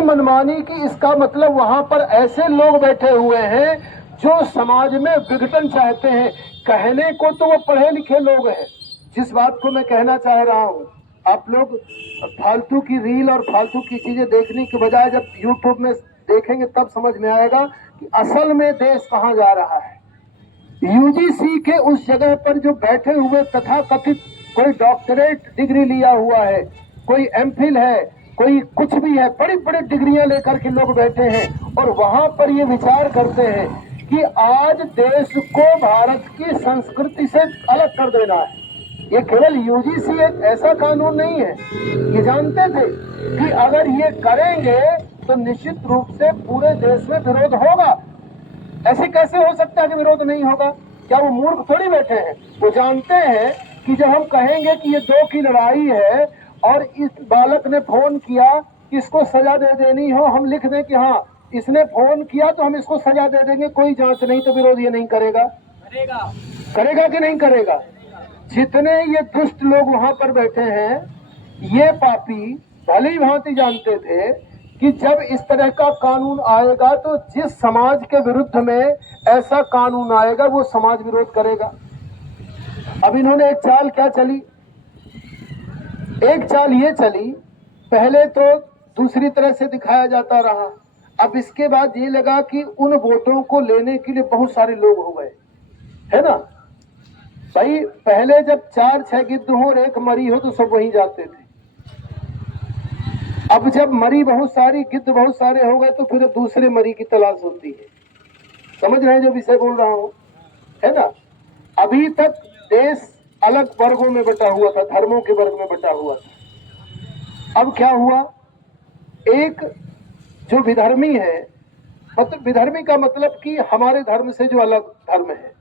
इतनी मनमानी की इसका मतलब वहां पर ऐसे लोग बैठे हुए हैं जो समाज में विघटन चाहते हैं। कहने को तो वो पढ़े लिखे लोग हैं। जिस बात को मैं कहना चाह रहा हूं, आप लोग फालतू की रील और फालतू की चीजें देखने के बजाय जब यूट्यूब में देखेंगे तब समझ में आएगा कि असल में देश कहां जा रहा है। यूजीसी के उस जगह पर जो बैठे हुए तथा कथित कोई डॉक्टरेट डिग्री लिया हुआ है, कोई एमफिल है, कोई कुछ भी है, बड़ी बड़ी डिग्रियां लेकर के लोग बैठे हैं और वहां पर ये विचार करते हैं कि आज देश को भारत की संस्कृति से अलग कर देना है। ये केवल यूजीसी एक ऐसा कानून नहीं है, ये जानते थे कि अगर ये करेंगे तो निश्चित रूप से पूरे देश में विरोध होगा। ऐसे कैसे हो सकता है कि विरोध नहीं होगा? क्या वो मूर्ख थोड़ी बैठे हैं? वो जानते हैं कि जब हम कहेंगे कि ये 2 की लड़ाई है और इस बालक ने फोन किया, इसको सजा दे देनी हो, हम लिख दें कि हाँ इसने फोन किया तो हम इसको सजा दे देंगे, कोई जांच नहीं, तो विरोध ये नहीं करेगा? करेगा कि नहीं करेगा? जितने ये दुष्ट लोग वहां पर बैठे हैं, ये पापी भली भांति जानते थे कि जब इस तरह का कानून आएगा तो जिस समाज के विरुद्ध में ऐसा कानून आएगा वो समाज विरोध करेगा। अब इन्होंने एक चाल क्या चली, एक चाल ये चली, पहले तो दूसरी तरह से दिखाया जाता रहा, अब इसके बाद ये लगा कि उन वोटों को लेने के लिए बहुत सारे लोग हो गए, है ना भाई। पहले जब 4-6 गिद्ध हो और एक मरी हो तो सब वहीं जाते थे। अब जब मरी बहुत सारी, गिद्ध बहुत सारे हो गए तो फिर दूसरे मरी की तलाश होती है। समझ रहे हैं जो विषय बोल रहा हूं, है ना। अभी तक देश अलग वर्गों में बटा हुआ था, धर्मों के वर्ग में बटा हुआ था। अब क्या हुआ, एक जो विधर्मी है, मतलब विधर्मी का मतलब कि हमारे धर्म से जो अलग धर्म है,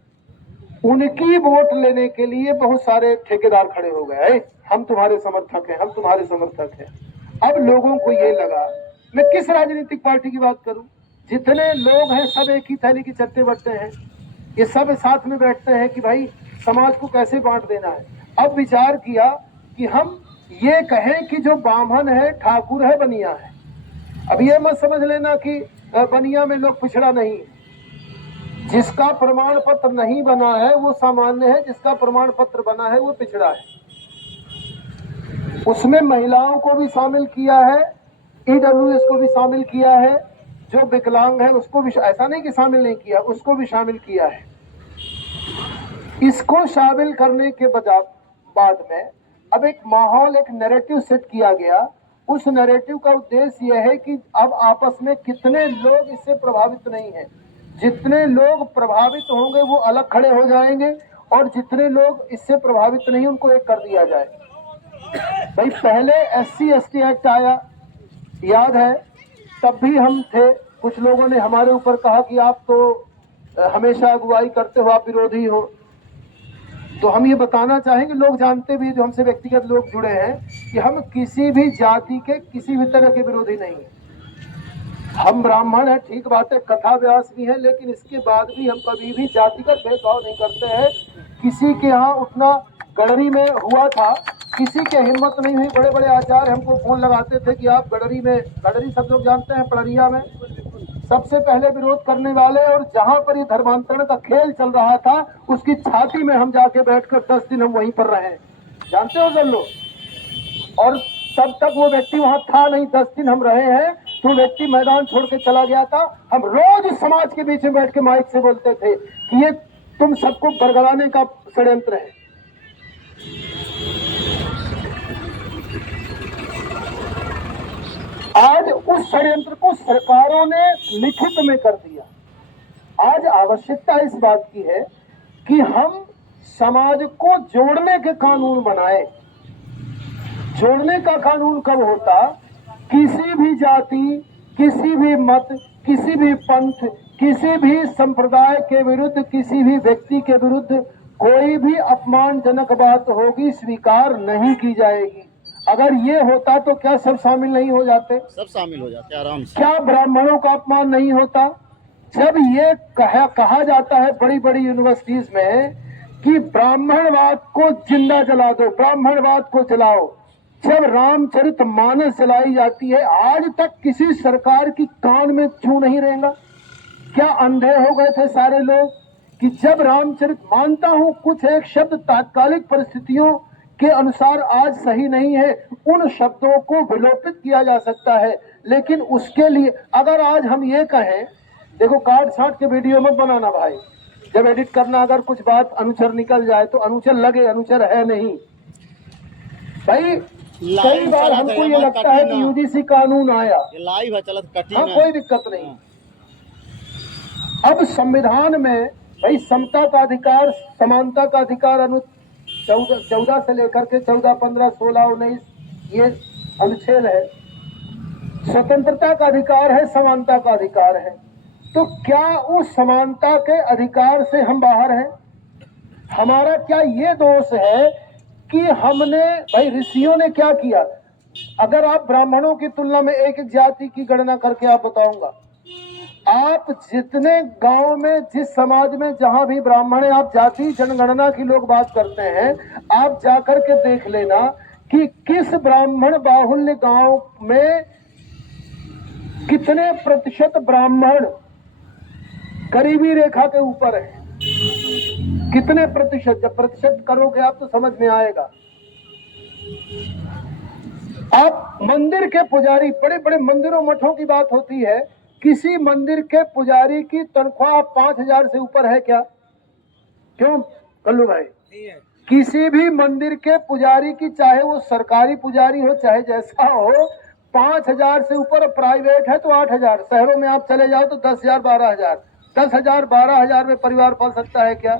उनकी वोट लेने के लिए बहुत सारे ठेकेदार खड़े हो गए। हम तुम्हारे समर्थक हैं, हम तुम्हारे समर्थक हैं। अब लोगों को ये लगा, मैं किस राजनीतिक पार्टी की बात करूं, जितने लोग हैं सब एक ही थैली की चट्टे बट्टे हैं, ये सब साथ में बैठते हैं कि भाई समाज को कैसे बांट देना है। अब विचार किया कि हम ये कहें कि जो ब्राह्मण है, ठाकुर है, बनिया है। अब ये मत समझ लेना कि बनिया में लोग पिछड़ा नहीं है। जिसका प्रमाण पत्र नहीं बना है वो सामान्य है, जिसका प्रमाण पत्र बना है वो पिछड़ा है। उसमें महिलाओं को भी शामिल किया है, ईडब्ल्यूएस को भी शामिल किया है, जो विकलांग है उसको भी, ऐसा नहीं कि शामिल नहीं किया, उसको भी शामिल किया है। इसको शामिल करने के बाद में अब एक माहौल, एक नैरेटिव सेट किया गया। उस नैरेटिव का उद्देश्य यह है कि अब आपस में कितने लोग इससे प्रभावित नहीं हैं, जितने लोग प्रभावित होंगे वो अलग खड़े हो जाएंगे और जितने लोग इससे प्रभावित नहीं उनको एक कर दिया जाए। भाई पहले SC/ST एक्ट आया, याद है, तब भी हम थे, कुछ लोगों ने हमारे ऊपर कहा कि आप तो हमेशा अगुवाई करते हो, आप विरोधी हो। तो हम ये बताना चाहेंगे, लोग जानते भी, जो हमसे व्यक्तिगत लोग जुड़े हैं, कि हम किसी भी जाति के किसी भी तरह के विरोधी नहीं है। हम ब्राह्मण है, ठीक बात है, कथा व्यास भी है, लेकिन इसके बाद भी हम कभी भी जातिगत भेदभाव नहीं करते हैं। किसी के यहाँ उठना गडरी में हुआ था, किसी के हिम्मत नहीं हुई, बड़े बड़े आचार्य हमको फोन लगाते थे कि आप गडरी में, गडरी सब लोग जानते हैं, पड़रिया में सबसे पहले विरोध करने वाले, और जहां पर ये धर्मांतरण का खेल चल रहा था उसकी छाती में हम जाके बैठकर 10 दिन हम वहीं पर रहे, जानते हो सब लोग। और तब तक वो व्यक्ति वहां था नहीं, 10 दिन हम रहे हैं, तो व्यक्ति मैदान छोड़ के चला गया था। हम रोज समाज के बीच में बैठ के माइक से बोलते थे कि ये तुम सबको बरगलाने का षड्यंत्र है। आज उस षड्यंत्र को सरकारों ने लिखित में कर दिया। आज आवश्यकता इस बात की है कि हम समाज को जोड़ने के कानून बनाए। जोड़ने का कानून कब होता, किसी भी जाति, किसी भी मत, किसी भी पंथ, किसी भी संप्रदाय के विरुद्ध, किसी भी व्यक्ति के विरुद्ध कोई भी अपमानजनक बात होगी स्वीकार नहीं की जाएगी। अगर ये होता तो क्या सब शामिल नहीं हो जाते? सब शामिल हो जाते आराम से। क्या ब्राह्मणों का अपमान नहीं होता? जब ये कहा जाता है बड़ी बड़ी यूनिवर्सिटीज में कि ब्राह्मणवाद को जिंदा जला दो, ब्राह्मणवाद को जलाओ, जब रामचरितमानस चलाई जाती है, आज तक किसी सरकार की कान में क्यों नहीं रहेगा? क्या अंधे हो गए थे सारे लोग कि जब रामचरित, मानता हूं कुछ एक शब्द तात्कालिक परिस्थितियों के अनुसार आज सही नहीं है, उन शब्दों को विलोपित किया जा सकता है, लेकिन उसके लिए अगर आज हम ये कहें, देखो काट छाट के वीडियो मत बनाना भाई, जब एडिट करना अगर कुछ बात अनुचर निकल जाए तो अनुचर लगे, अनुचर है नहीं भाई। कई बार हमको ये लगता है कि यूजीसी कानून आया, लाइव है चलत कटी हाँ कोई दिक्कत नहीं। अब संविधान में भाई समता का अधिकार, समानता का अधिकार अनु 14 से लेकर के 14, 15, 16, 19 ये अनुच्छेद है। स्वतंत्रता का अधिकार है, समानता का अधिकार है। तो क्या उस समानता के अधिकार से हम बाहर हैं? हमारा क्या ये दोष है कि हमने, भाई ऋषियों ने क्या किया? अगर आप ब्राह्मणों की तुलना में एक एक जाति की गणना करके आप बताऊंगा, आप जितने गांव में, जिस समाज में जहां भी ब्राह्मण है, आप जाति जनगणना की लोग बात करते हैं, आप जाकर के देख लेना कि किस ब्राह्मण बाहुल्य गांव में कितने प्रतिशत ब्राह्मण गरीबी रेखा के ऊपर है, कितने प्रतिशत। जब प्रतिशत करोगे आप तो समझ में आएगा। आप मंदिर के पुजारी, बड़े बड़े मंदिरों मठों की बात होती है, किसी मंदिर के पुजारी की तनख्वाह 5,000 से ऊपर है क्या? क्यों कल्लू भाई? किसी भी मंदिर के पुजारी की, चाहे वो सरकारी पुजारी हो चाहे जैसा हो, 5,000 से ऊपर। प्राइवेट है तो 8,000। शहरों में आप चले जाओ तो 10,000, 12,000। 10,000, 12,000 में परिवार पाल सकता है क्या?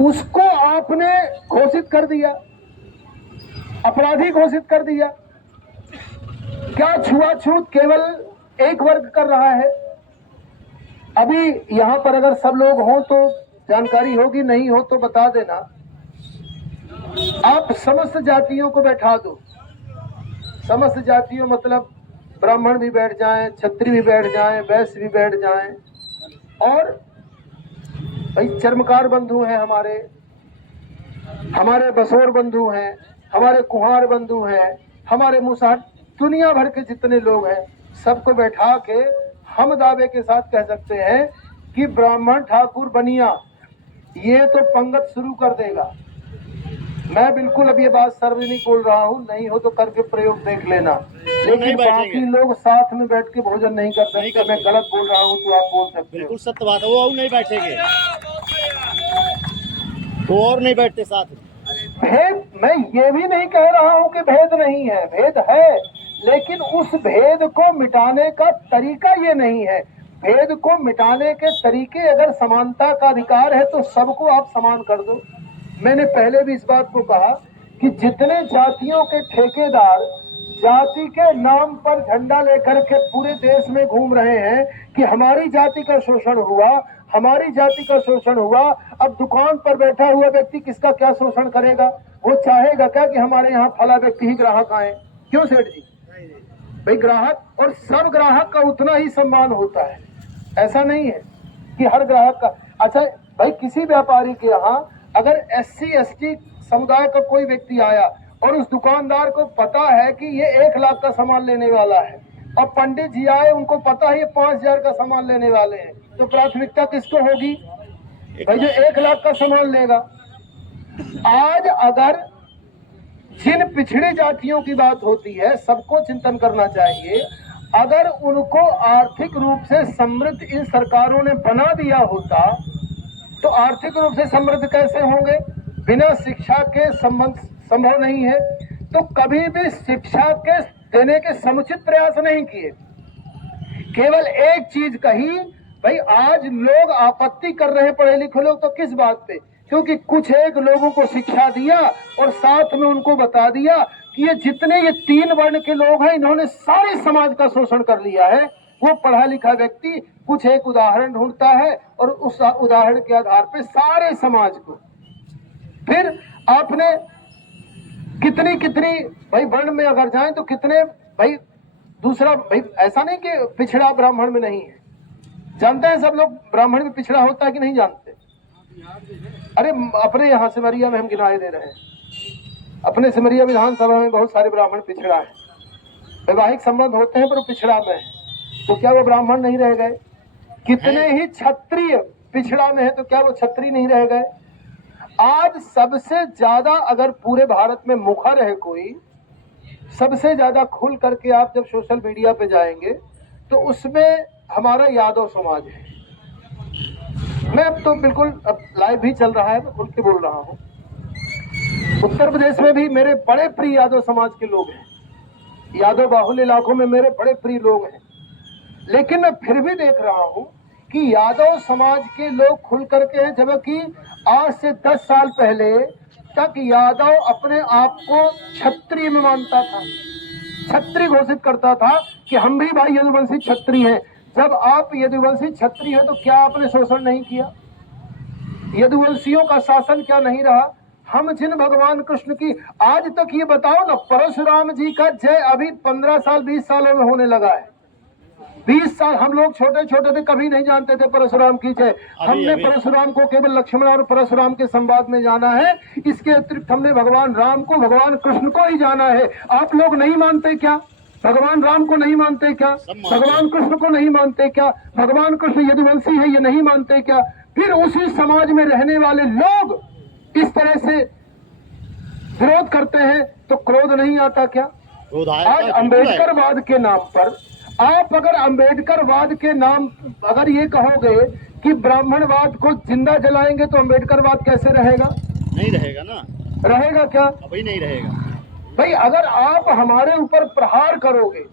उसको आपने घोषित कर दिया, अपराधी घोषित कर दिया। क्या छुआछूत केवल एक वर्ग कर रहा है? अभी यहाँ पर अगर सब लोग हों तो जानकारी होगी, नहीं हो तो बता देना। आप समस्त जातियों को बैठा दो, समस्त जातियों मतलब ब्राह्मण भी बैठ जाएं, क्षत्रिय भी बैठ जाएं, वैश्य भी बैठ जाएं, और भाई चर्मकार बंधु हैं हमारे बसोर बंधु हैं, हमारे कुहार बंधु हैं, हमारे मुसहर, दुनिया भर के जितने लोग हैं, सबको बैठा के हम दावे के साथ कह सकते हैं कि ब्राह्मण ठाकुर बनिया ये तो पंगत शुरू कर देगा। मैं बिल्कुल अब ये बात सार्वजनिक बोल रहा हूँ, नहीं हो तो करके प्रयोग देख लेना, लेकिन बाकी लोग साथ में बैठ के भोजन नहीं कर सकते। मैं गलत बोल रहा हूँ तो आप बोल सकते हो। बिल्कुल सत्य बात है, वो नहीं बैठेंगे तो और नहीं बैठते साथ। भेद, मैं ये भी नहीं कह रहा हूँ कि भेद नहीं है, भेद है, लेकिन उस भेद को मिटाने का तरीका ये नहीं है। भेद को मिटाने के तरीके, अगर समानता का अधिकार है तो सबको आप समान कर दो। मैंने पहले भी इस बात को कहा कि जितने जातियों के ठेकेदार जाति के नाम पर झंडा लेकर के पूरे देश में घूम रहे हैं कि हमारी जाति का शोषण हुआ, हमारी जाति का शोषण हुआ, अब दुकान पर बैठा हुआ व्यक्ति किसका क्या शोषण करेगा? वो चाहेगा क्या कि हमारे यहाँ फला व्यक्ति ही ग्राहक आए? क्यों सेठ जी? भाई ग्राहक, और सब ग्राहक का उतना ही सम्मान होता है, ऐसा नहीं है कि हर ग्राहक का। अच्छा भाई, किसी व्यापारी के यहाँ अगर SC ST समुदाय का कोई व्यक्ति आया और उस दुकानदार को पता है कि ये 1 लाख का सामान लेने वाला है, और पंडित जी आए, उनको पता है ये 5,000 का सामान लेने वाले हैं, तो प्राथमिकता किसको होगी? भाई जो 1 लाख का सामान लेगा। आज अगर जिन पिछड़ी जातियों की बात होती है, सबको चिंतन करना चाहिए, अगर उनको आर्थिक रूप से समृद्ध इन सरकारों ने बना दिया होता तो आर्थिक रूप से समृद्ध कैसे होंगे? बिना शिक्षा के संभव नहीं है। तो कभी भी शिक्षा के देने के समुचित प्रयास नहीं किए, केवल एक चीज कही, भाई आज लोग आपत्ति कर रहे हैं पढ़े लिखे लोग, तो किस बात पे? क्योंकि कुछ एक लोगों को शिक्षा दिया और साथ में उनको बता दिया कि ये जितने ये 3 वर्ण के लोग हैं, इन्होंने सारे समाज का शोषण कर लिया है। वो पढ़ा लिखा व्यक्ति कुछ एक उदाहरण ढूंढता है और उस उदाहरण के आधार पे सारे समाज को, फिर आपने कितनी भाई वर्ण में अगर जाएं तो कितने, भाई दूसरा, भाई ऐसा नहीं कि पिछड़ा ब्राह्मण में नहीं है, जानते हैं सब लोग ब्राह्मण में पिछड़ा होता है कि नहीं जानते? अरे अपने यहाँ से मरिया में हम गिनाए दे रहे हैं, अपने सिमरिया विधानसभा में बहुत सारे ब्राह्मण पिछड़ा है, वैवाहिक संबंध होते हैं पर वो पिछड़ा में है, तो क्या वो ब्राह्मण नहीं रह गए? कितने ही क्षत्रिय पिछड़ा में है, तो क्या वो क्षत्रिय नहीं रह गए? आज सबसे ज्यादा अगर पूरे भारत में मुखर है कोई, सबसे ज्यादा खुल करके आप जब सोशल मीडिया पे जाएंगे तो उसमें हमारा यादव समाज है। मैं अब तो बिल्कुल, अब लाइव भी चल रहा है, मैं खुल के बोल रहा हूँ। उत्तर प्रदेश में भी मेरे बड़े प्रिय यादव समाज के लोग हैं, यादव बाहुल्य इलाकों में मेरे बड़े प्रिय लोग हैं, लेकिन मैं फिर भी देख रहा हूँ कि यादव समाज के लोग खुल करके हैं, जबकि आज से 10 साल पहले तक यादव अपने आप को क्षत्रिय में मानता था, क्षत्रिय घोषित करता था कि हम भी भाई यदुवंशी क्षत्रिय हैं। जब आप यदुवंशी क्षत्रिय हैं तो क्या आपने शोषण नहीं किया? यदुवंशियों का शासन क्या नहीं रहा? हम जिन भगवान कृष्ण की, आज तक ये बताओ ना, परशुराम जी का जय अभी 15 साल 20 सालों में होने लगा है। 20 साल हम लोग छोटे छोटे थे, कभी नहीं जानते थे परशुराम की जय। हमने परशुराम को केवल लक्ष्मण और परशुराम के संवाद में जाना है, इसके अतिरिक्त हमने भगवान राम को, भगवान कृष्ण को ही जाना है। आप लोग नहीं मानते क्या? भगवान राम को नहीं मानते क्या? भगवान कृष्ण को नहीं मानते क्या? भगवान कृष्ण यदुवंशी है ये नहीं मानते क्या? फिर उसी समाज में रहने वाले लोग इस तरह से विरोध करते हैं तो क्रोध नहीं आता क्या? आज अम्बेडकरवाद के नाम पर आप अगर अम्बेडकरवाद के नाम अगर ये कहोगे कि ब्राह्मणवाद को जिंदा जलाएंगे तो अम्बेडकरवाद कैसे रहेगा? नहीं रहेगा ना। रहेगा क्या? अभी नहीं रहेगा भाई। अगर आप हमारे ऊपर प्रहार करोगे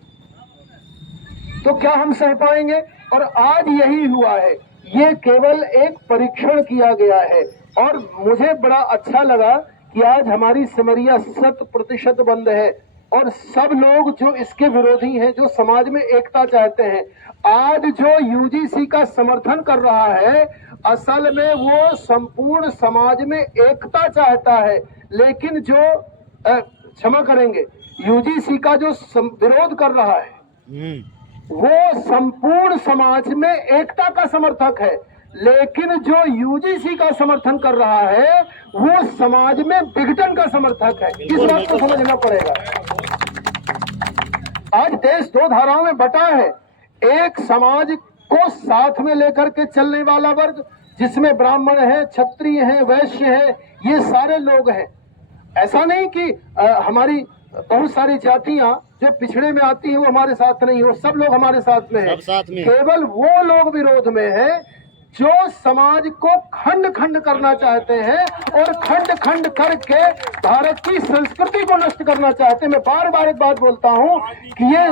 तो क्या हम सह पाएंगे? और आज यही हुआ है, ये केवल एक परीक्षण किया गया है। और मुझे बड़ा अच्छा लगा कि आज हमारी सिमरिया 100% बंद है और सब लोग जो इसके विरोधी हैं, जो समाज में एकता चाहते हैं, आज जो यूजीसी का समर्थन कर रहा है, असल में वो संपूर्ण समाज में एकता चाहता है। लेकिन जो क्षमा करेंगे, यूजीसी का जो विरोध कर रहा है वो संपूर्ण समाज में एकता का समर्थक है, लेकिन जो यूजीसी का समर्थन कर रहा है वो समाज में विघटन का समर्थक है। इस बात को समझना पड़ेगा। आज देश 2 धाराओं में बटा है। एक समाज को साथ में लेकर के चलने वाला वर्ग, जिसमें ब्राह्मण है, क्षत्रिय है, वैश्य है, ये सारे लोग हैं। ऐसा नहीं कि हमारी बहुत सारी जातियां जो पिछड़े में आती हैं वो हमारे साथ नहीं, वो सब लोग हमारे साथ में हैं। केवल वो लोग विरोध में हैं जो समाज को खंड खंड करना चाहते हैं और खंड खंड करके भारत की संस्कृति को नष्ट करना चाहते हैं। मैं बार बार एक बात बोलता हूं कि ये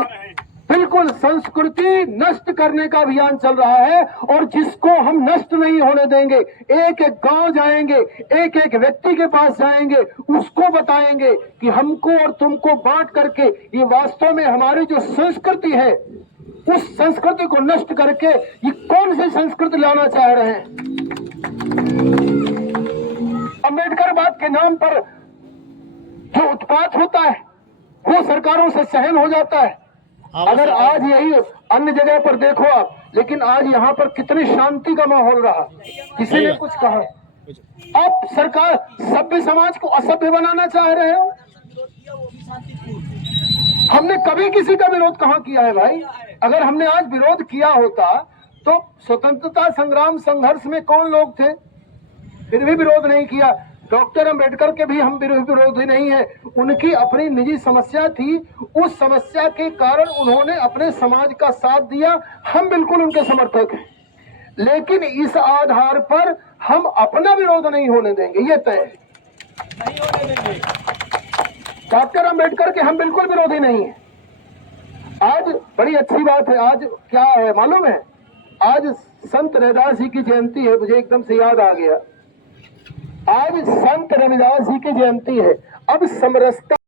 बिल्कुल संस्कृति नष्ट करने का अभियान चल रहा है और जिसको हम नष्ट नहीं होने देंगे। एक एक गांव जाएंगे, एक एक व्यक्ति के पास जाएंगे, उसको बताएंगे कि हमको और तुमको बांट करके ये वास्तव में हमारी जो संस्कृति है, उस संस्कृति को नष्ट करके ये कौन सी संस्कृति लाना चाह रहे हैं। अम्बेडकरवाद के नाम पर जो उत्पात होता है वो सरकारों से सहन हो जाता है। अगर आज यही अन्य जगह पर देखो आप, लेकिन आज यहाँ पर कितनी शांति का माहौल रहा, किसी ने कुछ कहा। आप सरकार सभ्य समाज को असभ्य बनाना चाह रहे हो। हमने कभी किसी का विरोध कहाँ किया है भाई? अगर हमने आज विरोध किया होता तो स्वतंत्रता संग्राम संघर्ष में कौन लोग थे? फिर भी विरोध नहीं किया। डॉक्टर अंबेडकर के भी हम विरोधी नहीं है, उनकी अपनी निजी समस्या थी, उस समस्या के कारण उन्होंने अपने समाज का साथ दिया, हम बिल्कुल उनके समर्थक हैं। लेकिन इस आधार पर हम अपना विरोध नहीं होने देंगे, ये तय है। डॉक्टर अंबेडकर के हम बिल्कुल विरोधी नहीं है। आज बड़ी अच्छी बात है, आज क्या है मालूम है? आज संत रविदास जी की जयंती है, मुझे एकदम से याद आ गया। आज संत रविदास जी की जयंती है। अब समरसता